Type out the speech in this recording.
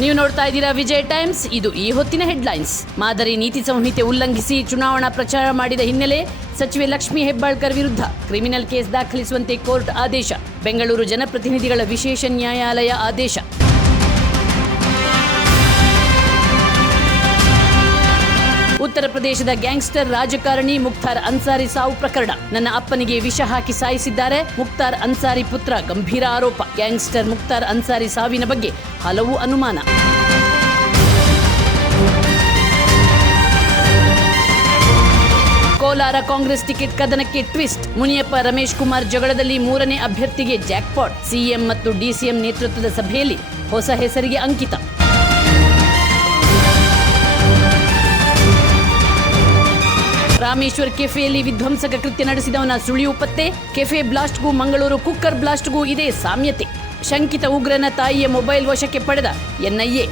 ನೀವು ನೋಡ್ತಾ ಇದ್ದೀರಾ ವಿಜಯ್ ಟೈಮ್ಸ್. ಇದು ಈ ಹೊತ್ತಿನ ಹೆಡ್ಲೈನ್ಸ್. ಮಾದರಿ ನೀತಿ ಸಂಹಿತೆ ಉಲ್ಲಂಘಿಸಿ ಚುನಾವಣಾ ಪ್ರಚಾರ ಮಾಡಿದ ಹಿನ್ನೆಲೆ ಸಚಿವೆ ಲಕ್ಷ್ಮೀ ಹೆಬ್ಬಾಳ್ಕರ್ ವಿರುದ್ಧ ಕ್ರಿಮಿನಲ್ ಕೇಸ್ ದಾಖಲಿಸುವಂತೆ ಕೋರ್ಟ್ ಆದೇಶ. ಬೆಂಗಳೂರು ಜನಪ್ರತಿನಿಧಿಗಳ ವಿಶೇಷ ನ್ಯಾಯಾಲಯ ಆದೇಶ. ಉತ್ತರ ಪ್ರದೇಶದ ಗ್ಯಾಂಗ್ಸ್ಟರ್ ರಾಜಕಾರಣಿ ಮುಕ್ತಾರ್ ಅನ್ಸಾರಿ ಸಾವು ಪ್ರಕರಣ. ನನ್ನ ಅಪ್ಪನಿಗೆ ವಿಷ ಹಾಕಿ ಸಾಯಿಸಿದ್ದಾರೆ. ಮುಕ್ತಾರ್ ಅನ್ಸಾರಿ ಪುತ್ರ ಗಂಭೀರ ಆರೋಪ. ಗ್ಯಾಂಗ್ಸ್ಟರ್ ಮುಕ್ತಾರ್ ಅನ್ಸಾರಿ ಸಾವಿನ ಬಗ್ಗೆ ಹಲವು ಅನುಮಾನ. ಕೋಲಾರ ಕಾಂಗ್ರೆಸ್ ಟಿಕೆಟ್ ಕದನಕ್ಕೆ ಟ್ವಿಸ್ಟ್. ಮುನಿಯಪ್ಪ ರಮೇಶ್ ಕುಮಾರ್ ಜಗಳದಲ್ಲಿ ಮೂರನೇ ಅಭ್ಯರ್ಥಿಗೆ ಜಾಕ್ಪಾಟ್. ಸಿಎಂ ಮತ್ತು ಡಿಸಿಎಂ ನೇತೃತ್ವದ ಸಭೆಯಲ್ಲಿ ಹೊಸ ಹೆಸರಿಗೆ ಅಂಕಿತ. ರಾಮೇಶ್ವರ್ ಕೆಫೆಯಲ್ಲಿ ವಿಧ್ವಂಸಕ ಕೃತ್ಯ ನಡೆಸಿದವನ ಸುಳಿವು ಪತ್ತೆ. ಕೆಫೆ ಬ್ಲಾಸ್ಟ್ಗೂ ಮಂಗಳೂರು ಕುಕ್ಕರ್ ಬ್ಲಾಸ್ಟ್ಗೂ ಇದೇ ಸಾಮ್ಯತೆ. ಶಂಕಿತ ಉಗ್ರನ ತಾಯಿಯ ಮೊಬೈಲ್ ವಶಕ್ಕೆ ಪಡೆದ ಎನ್ಐಎ.